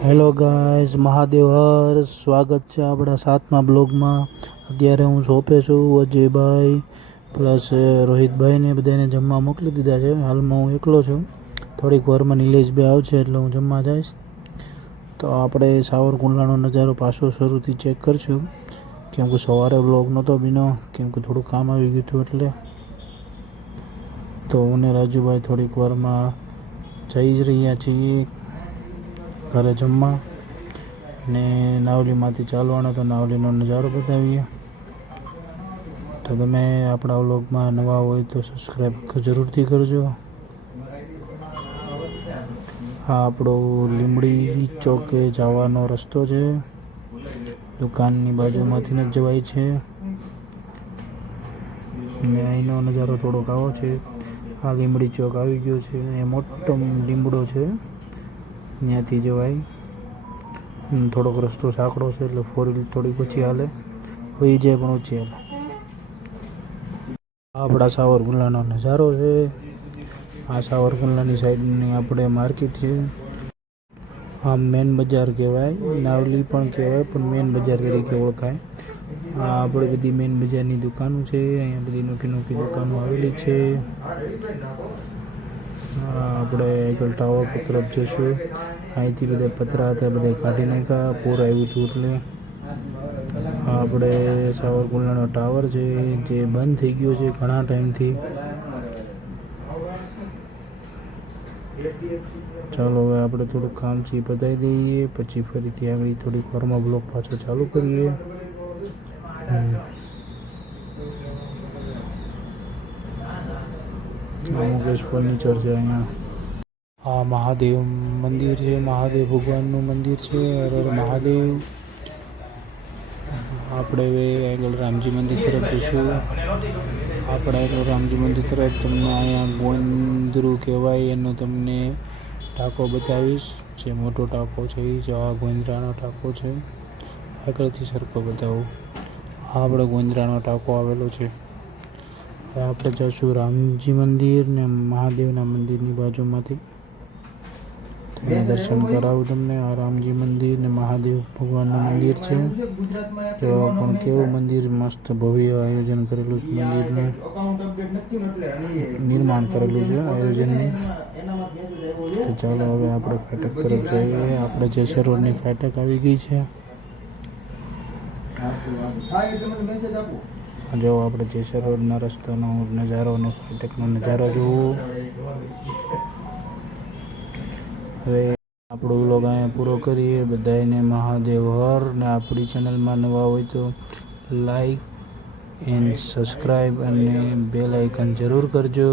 Hello guys, Mahadev હર સ્વાગત છે આપણા 7મા બ્લોગમાં. અત્યારે હું શોપે છું. અજયભાઈ પ્લસ રોહિતભાઈને બધાને જમવા મોકલી દીધા છે. હાલમાં હું એકલો છું. થોડીક વારમાં નિલેશભાઈ આવશે એટલે હું જમવા જઈશ. તો આપણે સાવરકુંડલાનો નજારો પાછો શરૂથી ચેક કરશું, કેમ કે સવારે બ્લોગ નહોતો બીનો, કેમ કે થોડું કામ આવી ગયું હતું એટલે. તો હું ને રાજુભાઈ થોડીક વારમાં જઈ જ રહ્યા છીએ ઘરે જમવા. ને નાવલીમાંથી ચાલવાનો, તો નાવલીનો નજારો બતાવીએ. તો તમે આપણા વ્લોગમાં નવા હોય તો સબસ્ક્રાઈબ જરૂરથી કરજો. આ આપણો લીંબડી ચોકે જવાનો રસ્તો છે. દુકાનની બાજુમાંથી જ જવાય છે. ને અહીંનો નજારો થોડોક આવો છે. આ લીંબડી ચોક આવી ગયો છે. એ મોટો લીમડો છે, ત્યાંથી જવાય. થોડોક રસ્તો સાંકડો છે એટલે 4 વ્હીલ થોડીક ઓછી હાલે, હોઈ જાય પણ ઓછી હાલે. આપણા સાવરકુંડલાનો નજારો છે. આ સાવરકુંડલાની સાઈડની આપણે માર્કેટ છે. આ મેન બજાર કહેવાય, નાવલી પણ કહેવાય, પણ મેન બજાર તરીકે ઓળખાય. આ આપણે બધી મેન બજારની દુકાનો છે. અહીંયા બધી નોકી નોકી દુકાનો આવેલી છે. આપણે આગળ ટાવર તરફ જશું. અહીંથી બધા પતરા હતા, બધા કાઢી નાખ્યા, પૂર આવ્યું હતું એટલે. આપણે સાવરકુંડલાનો ટાવર છે, જે બંધ થઈ ગયો છે ઘણા ટાઈમથી. ચાલો હવે આપણે થોડુંક કામ છે પતાવી દઈએ, પછી ફરીથી આગળ થોડીક વારમાં બ્લોગ પાછો ચાલુ કરીએ. મુકેશ ફર્નિચર છે અહીંયા. આ મહાદેવ મંદિર છે, મહાદેવ ભગવાનનું મંદિર છે. હર હર મહાદેવ. આપણે હવે આગળ રામજી મંદિર તરફ જઈશું. આપણે આગળ રામજી મંદિર તરફ તમને અહીંયા ગોંદરું કહેવાય એનો તમને ટાંકો બતાવીશ. જે મોટો ટાંકો છે એ જ આ ગોંદરાનો ટાંકો છે. આગળથી સરખો બતાવું. આ આપણે ગોંદરાનો ટાંકો આવેલો છે. આપણે જઈશું રામજી મંદિર ને મહાદેવના મંદિરની બાજુમાંથી. તમે દર્શન કરાવું તમને. આ રામજી મંદિર ને મહાદેવ ભગવાનનું મંદિર છે. જો પણ કેવું મંદિર મસ્ત ભવ્ય આયોજન કરેલું છે. મંદિરનું નિર્માણ કરેલું છે આયોજનનું. તો ચાલો હવે આપણે ફાટક તરફ જઈએ. આપણે જેસર રોડની ફાટક આવી ગઈ છે. જો આપણે જેસર રોડના રસ્તાનો નજારો અને ફાટકનો નજારો જોવો. હવે આપણો વ્લોગ અહીંયા પૂરો કરીએ. બધાને મહાદેવ હર. ને આપણી ચેનલમાં નવા હોય તો લાઈક એન્ડ સબસ્ક્રાઈબ અને બેલ આઇકન જરૂર કરજો.